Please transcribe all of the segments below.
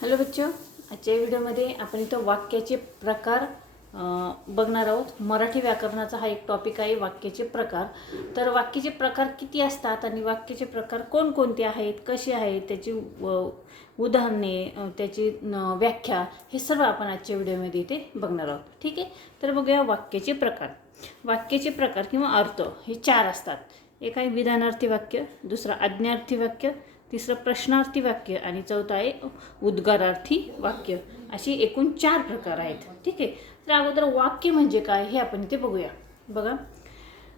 Hello बच्चो, आजच्या व्हिडिओमध्ये आपण इथं वाक्याचे प्रकार बघणार आहोत। मराठी व्याकरणाचा हा एक टॉपिक आहे, वाक्याचे प्रकार। तर वाक्याचे प्रकार किती असतात आणि वाक्याचे प्रकार कोणकोणते आहेत, कसे आहेत, त्याची उदाहरणे, त्याची व्याख्या, हे सर्व आपण आजच्या व्हिडिओमध्ये इथे बघणार आहोत। ठीक आहे, तर बघूया वाक्याचे प्रकार। वाक्याचे प्रकार किंवा अर्थ हे चार असतात। एक आहे विधानार्थी वाक्य, दुसरा आज्ञार्थी वाक्य, तिसरं प्रश्नार्थी वाक्य आणि चौथा आहे उद्गारार्थी वाक्य। अशी एकूण चार प्रकार आहेत। ठीक आहे, तर अगोदर वाक्य म्हणजे काय हे आपण इथे बघूया। बघा,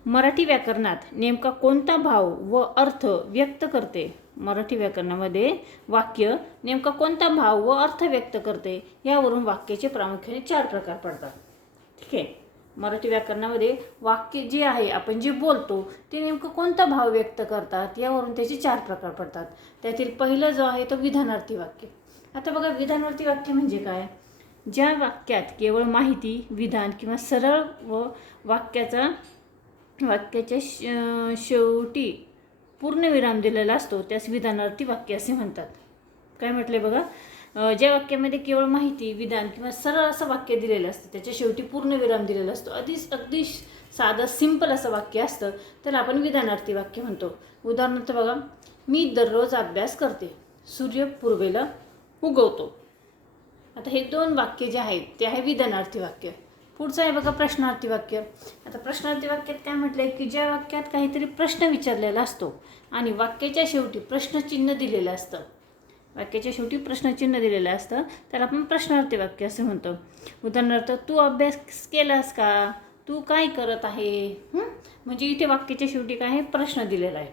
मराठी व्याकरणात नेमका कोणता भाव व अर्थ व्यक्त करते, मराठी व्याकरणामध्ये वाक्य नेमका कोणता भाव व अर्थ व्यक्त करते, यावरून वाक्याचे प्रामुख्याने चार प्रकार पडतात। ठीक आहे, मराठी व्याकरणामध्ये वाक्य जे आहे, आपण जे बोलतो ते नेमकं कोणता भाव व्यक्त करतात, यावरून त्याचे चार प्रकार पडतात। त्यातील पहिलं जो आहे तो विधानार्थी वाक्य। आता बघा, विधानार्थी वाक्य म्हणजे काय? ज्या वाक्यात केवळ माहिती, विधान किंवा सरळ व वाक्याच्या शेवटी पूर्णविराम दिलेला असतो, त्यास विधानार्थी वाक्य असे म्हणतात। काय म्हटले बघा, ज्या वाक्यामध्ये केवळ माहिती, विधान किंवा सरळ असं वाक्य दिलेलं असतं, त्याच्या शेवटी पूर्णविराम दिलेला असतो, अगदी साधं सिंपल असं वाक्य असतं, त्याला आपण विधानार्थी वाक्य म्हणतो। उदाहरणार्थ बघा, मी दररोज अभ्यास करते, सूर्य पूर्वेला उगवतो। आता हे दोन वाक्य जे आहेत ते आहे विधानार्थी वाक्य। पुढचं आहे बघा प्रश्नार्थी वाक्य। आता प्रश्नार्थी वाक्यात काय म्हटलंय की ज्या वाक्यात काहीतरी प्रश्न विचारलेला असतो आणि वाक्याच्या शेवटी प्रश्नचिन्ह दिलेलं असतं, वाक्याच्या शेवटी प्रश्नचिन्ह दिलेलं असतं, त्याला आपण प्रश्नार्थी वाक्य असं म्हणतो। उदाहरणार्थ, तू अभ्यास केलास का, तू काय करत आहे, म्हणजे इथे वाक्याच्या शेवटी काय आहे, प्रश्न दिलेला आहे।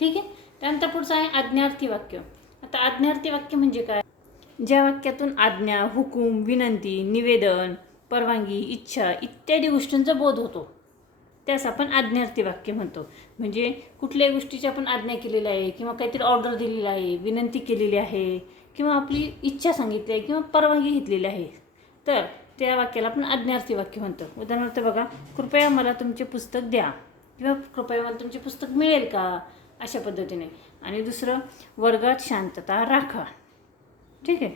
ठीक आहे, त्यानंतर पुढचं आहे आज्ञार्थी वाक्य। आता आज्ञार्थी वाक्य म्हणजे काय? ज्या वाक्यातून आज्ञा, हुकूम, विनंती, निवेदन, परवानगी, इच्छा इत्यादी गोष्टींचा बोध होतो, त्यास आपण आज्ञार्थी वाक्य म्हणतो। म्हणजे कुठल्याही गोष्टीची आपण आज्ञा केलेली आहे किंवा काहीतरी ऑर्डर दिलेली आहे, विनंती केलेली आहे किंवा आपली इच्छा सांगितली आहे किंवा परवानगी घेतलेली आहे, तर त्या वाक्याला आपण आज्ञार्थी वाक्य म्हणतो। उदाहरणार्थ बघा, कृपया मला तुमचे पुस्तक द्या किंवा कृपया मला तुमचे पुस्तक मिळेल का, अशा पद्धतीने। आणि दुसरं, वर्गात शांतता राखा। ठीक आहे,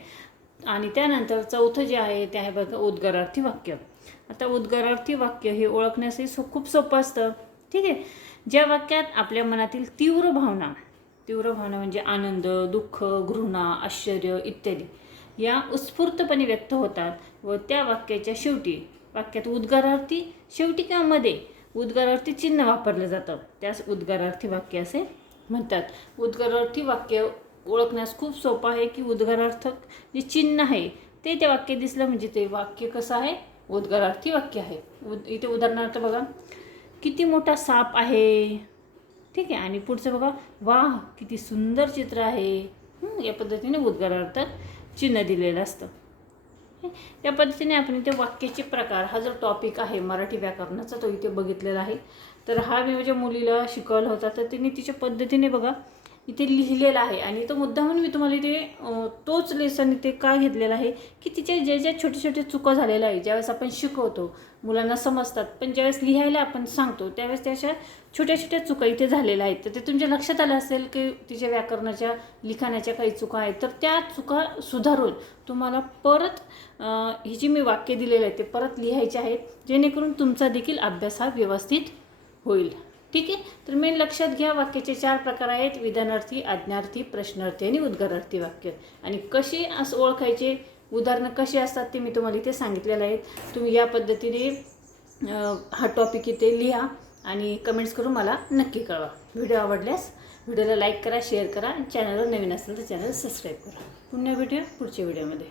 आणि त्यानंतर चौथं जे आहे ते आहे बघा उद्गारार्थी वाक्य। आता उद्गारार्थी वाक्य हे ओळखण्यासाठी खूप सोपं असतं। ठीक आहे, ज्या वाक्यात आपल्या मनातील तीव्र भावना म्हणजे आनंद, दुःख, घृणा, आश्चर्य इत्यादी या उत्स्फूर्तपणे व्यक्त होतात व त्या वाक्याच्या शेवटी, वाक्यात उद्गारार्थी शेवटी किंवा मध्ये उद्गारार्थी चिन्ह वापरलं जातं, त्यास उद्गारार्थी वाक्य असे म्हणतात। उद्गारार्थी वाक्य ओळखण्यास खूप सोपं आहे की उद्गारार्थक जे चिन्ह आहे ते त्या वाक्य दिसलं म्हणजे ते वाक्य कसं आहे, उद्गारार्थी वाक्य आहे। इथे उदाहरणार्थ बघा, किती मोठा साप आहे। ठीक आहे, आणि पुढचं बघा, वाह किती सुंदर चित्र आहे। या पद्धतीने उद्गारार्थक चिन्ह दिलेलं असतं। या पद्धतीने आपण इथे वाक्याचे प्रकार हा जो टॉपिक आहे मराठी व्याकरणाचा तो इथे बघितलेला आहे। तर हा मी माझ्या मुलीला शिकवला होता, तर तिने तिच्या पद्धतीने बघा इथे लिहिलेला आहे। आणि तो मुद्दा म्हणून मी तुम्हाला इथे तोच लेसन इथे काय घेतलेला आहे की तिच्या ज्या छोटे छोटे चुका झालेल्या आहे, ज्यावेळेस आपण शिकवतो मुलांना समजतात, पण ज्यावेळेस लिहायला आपण सांगतो त्यावेळेस त्याच्या छोट्या छोट्या चुका इथे झालेल्या आहेत। तर ते तुमच्या लक्षात आलं असेल की तिच्या व्याकरणाच्या लिखाणाच्या काही चुका आहेत, तर त्या चुका सुधारून तुम्हाला परत ही जी मी वाक्य दिलेले आहेत ते परत लिहायचे आहेत, जेणेकरून तुमचा देखील अभ्यास हा व्यवस्थित होईल। ठीक आहे, तर मेन लक्षात घ्या, वाक्याचे चार प्रकार आहेत, विधानार्थी, आज्ञार्थी, प्रश्नार्थी आणि उद्गारार्थी वाक्य। आणि कसे असं ओळखायचे, उदाहरणं कशी असतात ते मी तुम्हाला इथे सांगितलेलं आहे। तुम्ही या पद्धतीने हा टॉपिक इथे लिहा आणि कमेंट्स करून मला नक्की कळवा। व्हिडिओ आवडल्यास व्हिडिओला लाईक करा, शेअर करा आणि चॅनलवर नवीन असेल तर चॅनल सबस्क्राईब करा। पुन्हा भेटूया पुढच्या व्हिडिओमध्ये।